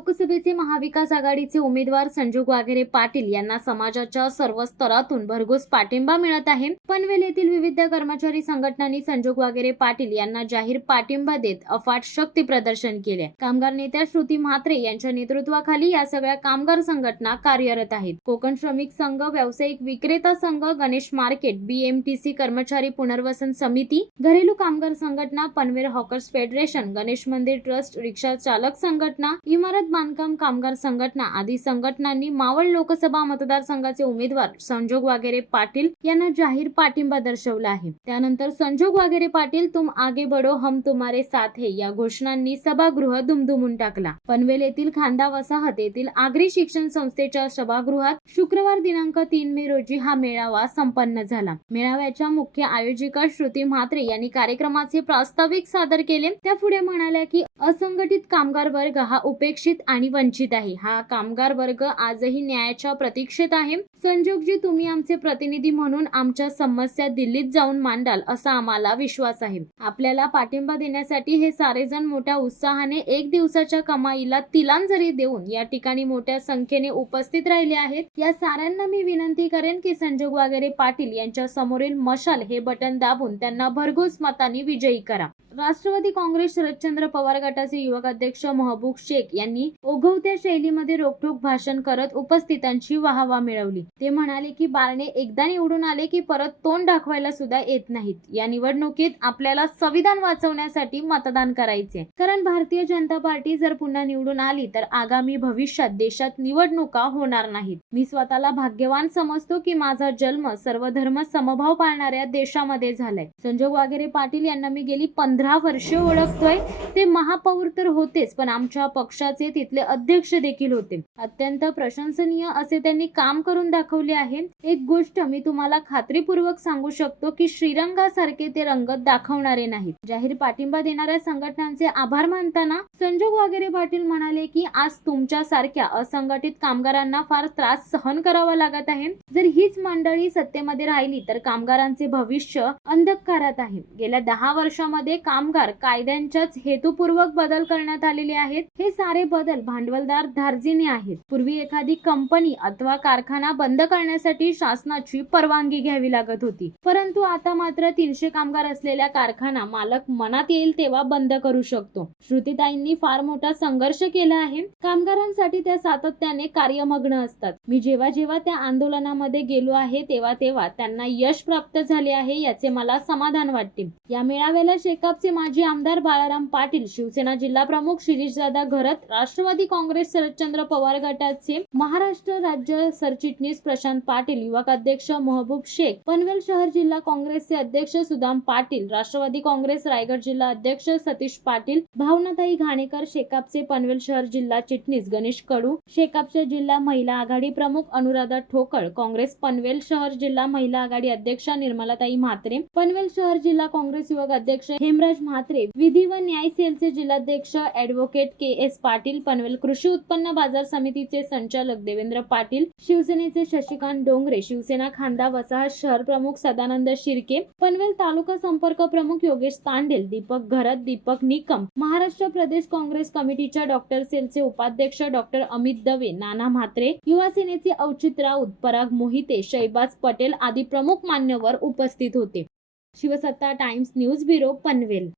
लोकसभेचे महाविकास आघाडीचे उमेदवार संजोग वाघेरे पाटील यांना समाजाच्या सर्व स्तरातून भरघोस पाठिंबा मिळत आहे। पनवेल येथील विविध कर्मचारी संघटनांनी संजोग वाघेरे पाटील यांना जाहीर पाठिंबा देत अफाट शक्ती प्रदर्शन केले। कामगार नेत्या श्रुती म्हात्रे यांच्या नेतृत्वाखाली या सगळ्या कामगार संघटना कार्यरत आहेत। कोकण श्रमिक संघ, व्यावसायिक विक्रेता संघ, गणेश मार्केट, BMTC कर्मचारी पुनर्वसन समिती, घरेलू कामगार संघटना, पनवेल हॉकर्स फेडरेशन, गणेश मंदिर ट्रस्ट, रिक्षा चालक संघटना, इमारत बांधकाम कामगार संघटना आदी संघटनांनी मावळ लोकसभा मतदारसंघाचे उमेदवार संजोग वाघेरे पाटील यांना जाहीर पाठिंबा दर्शवला आहे। त्यानंतर संजोग वाघेरे पाटील तुम आगे बढो हम तुम्हारे साथ है या घोषणांनी सभागृह दुमदुमून टाकला। पनवेल येथील खांदा वसाहत येथील आगरी शिक्षण संस्थेच्या सभागृहात शुक्रवार दिनांक 3 मे रोजी हा मेळावा संपन्न झाला। मेळाव्याच्या मुख्य आयोजिका श्रुती म्हात्रे यांनी कार्यक्रमाचे प्रास्ताविक सादर केले। त्या पुढे म्हणाल्या की असंघटित कामगार वर्ग हा उपेक्षित आणि वंचित आहे। हा कामगार वर्ग आजही न्यायाच्या प्रतीक्षेत आहे। संजोगजी, तुम्ही आमचे प्रतिनिधी म्हणून आमच्या समस्या दिल्लीत जाऊन मांडाल असा आम्हाला विश्वास आहे। आपल्याला पाठिंबा देण्यासाठी हे सारेजण मोठ्या उत्साहाने एक दिवसाच्या कमाईला तिलांजली देऊन या ठिकाणी मोठ्या संख्येने उपस्थित राहिले आहेत। या साऱ्यांना मी विनंती करेन की संजोग वाघेरे पाटील यांच्या समोरील मशाल हे बटन दाबून त्यांना भरघोस मतांनी विजयी करा। राष्ट्रवादी काँग्रेस शरदचंद्र पवार गटाचे युवक अध्यक्ष महबूब शेख यांनी ओघवत्या शैलीमध्ये रोखठोक भाषण करत उपस्थितांची वाहवा मिळवली। ते म्हणाले की बारणे एकदा निवडून आले की परत तोंड दाखवायला सुद्धा येत नाहीत। या निवडणुकीत आपल्याला संविधान वाचवण्यासाठी मतदान करायचे, कारण भारतीय जनता पार्टी जर पुन्हा निवडून आली तर आगामी भविष्यात देशात निवडणुका होणार नाहीत। मी स्वतःला भाग्यवान समजतो की माझा जन्म सर्व धर्म समभाव पाळणाऱ्या देशामध्ये झालाय। संजोग वाघेरे पाटील यांना मी गेली 15 वर्षे ओळखतोय। ते महापौर तर होतेच, पण आमच्या पक्षाचे तिथले अध्यक्ष देखील होते। अत्यंत प्रशंसनीय असे त्यांनी काम करून दाखवले आहे। एक गोष्ट मी तुम्हाला खात्रीपूर्वक सांगू शकतो की श्रीरंगासारखे ते रंगत दाखवणारे नाहीत। जाहीर पाठिंबा देणाऱ्या संघटनांचे आभार मानताना संजोग वाघेरे पाटील म्हणाले की आज तुमच्या सारख्या असंघटित कामगारांना फार त्रास सहन करावा लागत आहे। जर हीच मंडळी सत्तेमध्ये राहिली तर कामगारांचे भविष्य अंधकारात आहे। गेल्या 10 वर्षांमध्ये कामगार कायद्यांच्याच हेतुपूर्वक बदल करण्यात आलेले आहेत। हे सारे बदल भांडवलदार धार्जिने आहेत। पूर्वी एखादी कंपनी अथवा कारखाना बंद करण्यासाठी शासनाची परवानगी घ्यावी लागत होती, परंतु आता मात्र 300 कामगार असलेल्या कारखाना मालक मनात येईल तेव्हा बंद करू शकतो। श्रुतीताईंनी फार मोठा संघर्ष केला आहे। कामगारांसाठी त्या सातत्याने कार्यमग्न असतात। मी जेव्हा जेव्हा त्या आंदोलनामध्ये गेलो आहे तेव्हा तेव्हा त्यांना यश प्राप्त झाले आहे, याचे मला समाधान वाटते। या मेळाव्याला शेकापचे माजी आमदार बाळाराम पाटील, शिवसेना जिल्हा प्रमुख शिरीषदादा घरत, राष्ट्रवादी काँग्रेस शरदचंद्र पवार गटाचे महाराष्ट्र राज्य सरचिटणीस प्रशांत पाटील, युवक अध्यक्ष महबूब शेख, पनवेल शहर जिल्हा काँग्रेसचे अध्यक्ष सुदाम पाटील, राष्ट्रवादी काँग्रेस रायगड जिल्हा अध्यक्ष सतीश पाटील, भावनाताई घाणेकर, शेकापचे पनवेल शहर जिल्हा चिटणीस गणेश कडू, शेकापचे जिल्हा महिला आघाडी प्रमुख अनुराधा ठोकळ, काँग्रेस पनवेल शहर जिल्हा महिला आघाडी अध्यक्षा निर्मलाताई म्हात्रे, पनवेल शहर जिल्हा काँग्रेस युवक अध्यक्ष हेमराज म्हात्रे, विधी व न्याय सेलचे जिल्हाध्यक्ष ॲडव्होकेट KS पाटील, पनवेल कृषी उत्पन्न बाजार समितीचे संचालक देवेंद्र पाटील, शिवसेनेचे शशिकांत डोंगरे, शिवसेना खांदा वसाहत शहर प्रमुख सदानंद शिर्के, पनवेल तालुका संपर्क प्रमुख योगेश तांडेल, दीपक घरत, दीपक निकम, महाराष्ट्र प्रदेश काँग्रेस कमिटीच्या डॉक्टर सेलचे उपाध्यक्ष डॉक्टर अमित दवे, नाना म्हात्रे, युवा सेनेचे औचित राऊत, पराग मोहिते, शैबाज पटेल आदी प्रमुख मान्यवर उपस्थित होते। शिवसत्ता टाइम्स न्यूज ब्युरो, पनवेल।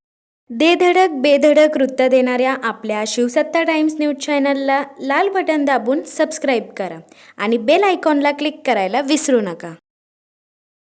दे धडक बेधडक वृत्त देणाऱ्या आपल्या शिवसत्ता टाइम्स न्यूज चॅनलला लाल बटन दाबून सबस्क्राईब करा आणि बेल आयकॉनला क्लिक करायला विसरू नका।